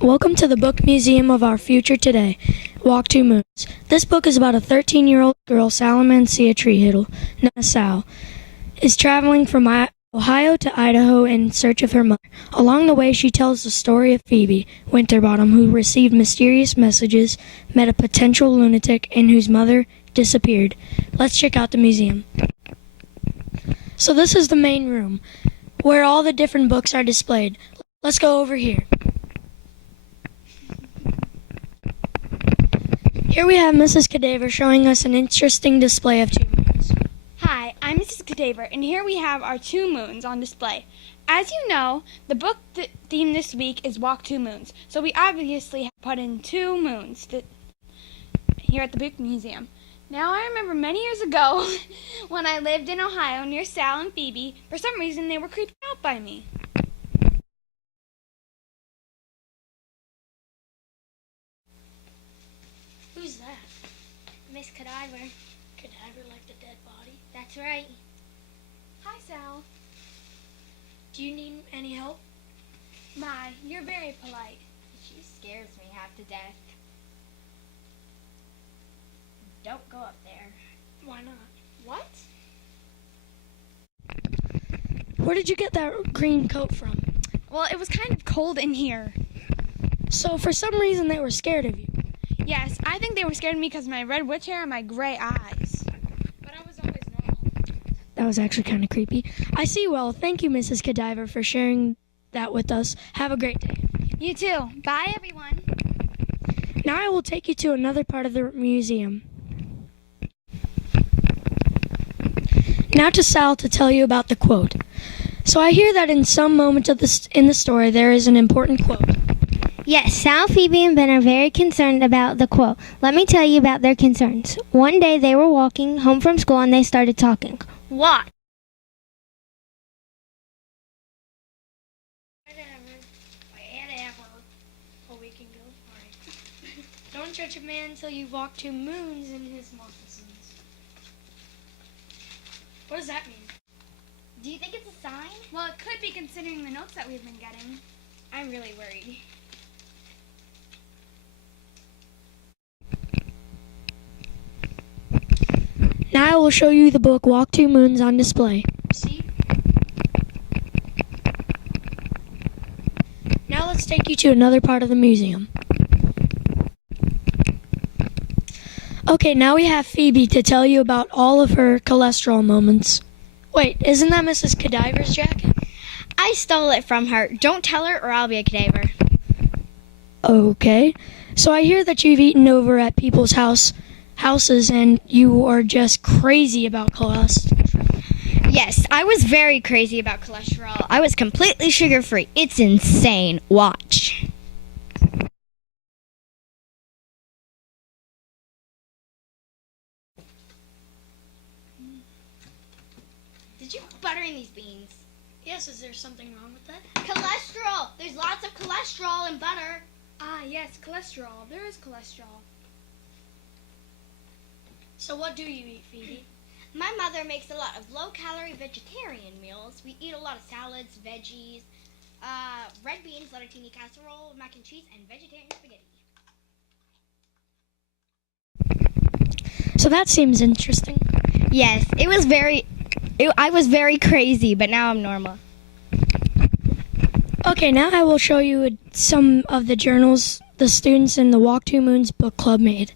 Welcome to the Book Museum of Our Future Today, Walk Two Moons. This book is about a 13-year-old girl, Salamancia Treehiddle, known as Sal, is traveling from Ohio to Idaho in search of her mother. Along the way, she tells the story of Phoebe Winterbottom, who received mysterious messages, met a potential lunatic, and whose mother disappeared. Let's check out the museum. So this is the main room, where all the different books are displayed. Let's go over here. Here we have Mrs. Cadaver showing us an interesting display of two moons. Hi, I'm Mrs. Cadaver, and here we have our two moons on display. As you know, the book theme this week is Walk Two Moons, so we obviously have put in two moons here at the Book Museum. Now, I remember many years ago when I lived in Ohio near Sal and Phoebe, for some reason they were creeped out by me. Who's that? Miss Cadaver. Cadaver like the dead body? That's right. Hi, Sal. Do you need any help? My, you're very polite. She scares me half to death. Don't go up there. Why not? What? Where did you get that green coat from? Well, it was kind of cold in here. So for some reason they were scared of you. Yes, I think they were scared of me because of my red witch hair and my gray eyes. But I was always normal. That was actually kind of creepy. I see. Well, thank you, Mrs. Cadaver, for sharing that with us. Have a great day. You too. Bye, everyone. Now I will take you to another part of the museum. Now to Sal to tell you about the quote. So I hear that in some moment in the story there is an important quote. Yes, Sal, Phoebe, and Ben are very concerned about the quote. Let me tell you about their concerns. One day they were walking home from school and they started talking. What? Whatever. Oh, we can go. All right. Don't judge a man until you walk two moons in his moccasins. What does that mean? Do you think it's a sign? Well, it could be considering the notes that we've been getting. I'm really worried. Now I will show you the book Walk Two Moons on display. See? Now let's take you to another part of the museum. Okay, now we have Phoebe to tell you about all of her cholesterol moments. Wait, isn't that Mrs. Cadaver's jacket? I stole it from her. Don't tell her or I'll be a cadaver. Okay. So I hear that you've eaten over at people's houses and you are just crazy about cholesterol. Yes, I was very crazy about cholesterol. I was completely sugar-free. It's insane. Watch. Did you put butter in these beans? Yes, is there something wrong with that? Cholesterol! There's lots of cholesterol in butter. Ah, yes, cholesterol. There is cholesterol. So what do you eat, Phoebe? My mother makes a lot of low-calorie vegetarian meals. We eat a lot of salads, veggies, red beans, lettucini casserole, mac and cheese, and vegetarian spaghetti. So that seems interesting. Yes, I was very crazy, but now I'm normal. Okay, now I will show you some of the journals the students in the Walk Two Moons book club made.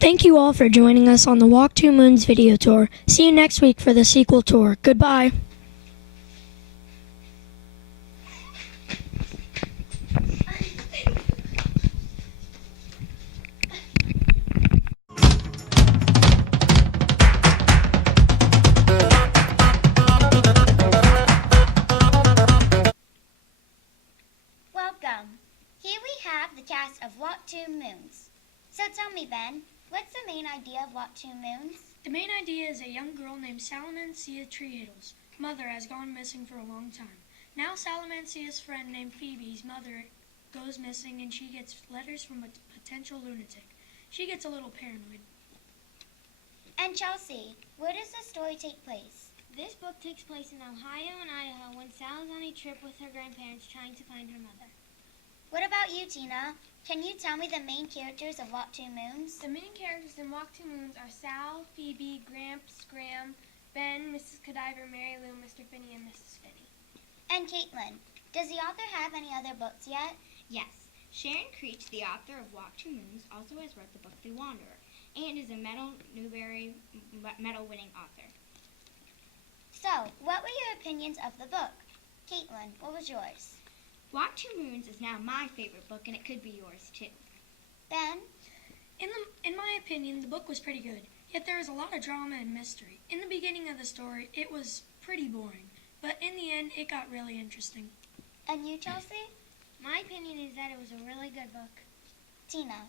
Thank you all for joining us on the Walk Two Moons video tour. See you next week for the sequel tour. Goodbye. Welcome. Here we have the cast of Walk Two Moons. So tell me, Ben, what's the main idea of Walk Two Moons? The main idea is a young girl named Salamancia Treehittle's mother has gone missing for a long time. Now Salamancia's friend named Phoebe's mother goes missing and she gets letters from a potential lunatic. She gets a little paranoid. And Chelsea, where does the story take place? This book takes place in Ohio and Idaho when Sal is on a trip with her grandparents trying to find her mother. What about you, Tina? Can you tell me the main characters of Walk Two Moons? The main characters in Walk Two Moons are Sal, Phoebe, Gramps, Graham, Ben, Mrs. Godiva, Mary Lou, Mr. Finney, and Mrs. Finney. And Caitlin, does the author have any other books yet? Yes, Sharon Creech, the author of Walk Two Moons, also has read the book The Wanderer and is a Newbery medal-winning author. So, what were your opinions of the book? Caitlin, what was yours? Walk Two Moons is now my favorite book, and it could be yours too. Ben? In my opinion, the book was pretty good, yet there is a lot of drama and mystery. In the beginning of the story, it was pretty boring, but in the end, it got really interesting. And you, Chelsea? My opinion is that it was a really good book. Tina?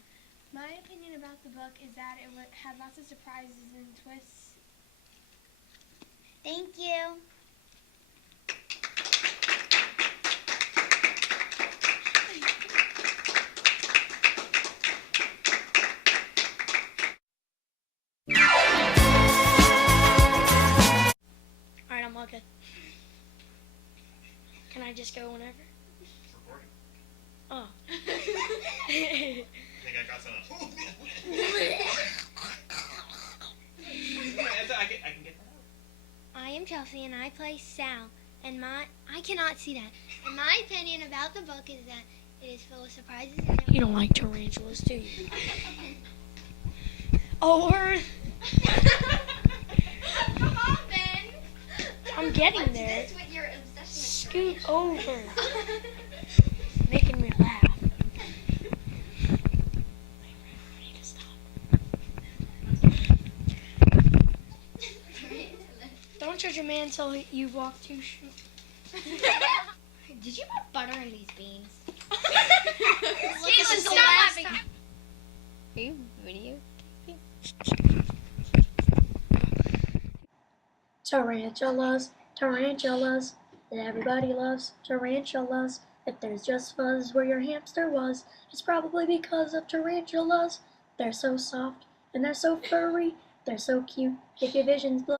My opinion about the book is that it had lots of surprises and twists. Thank you. Alright, I'm all good. Can I just go whenever? It's recording. Oh. I think I got some. I can get that out. I am Chelsea, and I play Sal. And I cannot see that. And my opinion about the book is that it is full of surprises. And You don't like tarantulas, do you? Oh, word. Come on, Ben. I'm getting there. What's this with your obsession Scoot over. Making me laugh. I need to stop. Don't judge a man till you've walked 2 shoes. Did you put butter in these beans? This is the stop last laughing. time. Are you video? Tarantulas, tarantulas, that everybody loves tarantulas. If there's just fuzz where your hamster was, it's probably because of tarantulas. They're so soft and they're so furry, they're so cute. If your vision's blurry,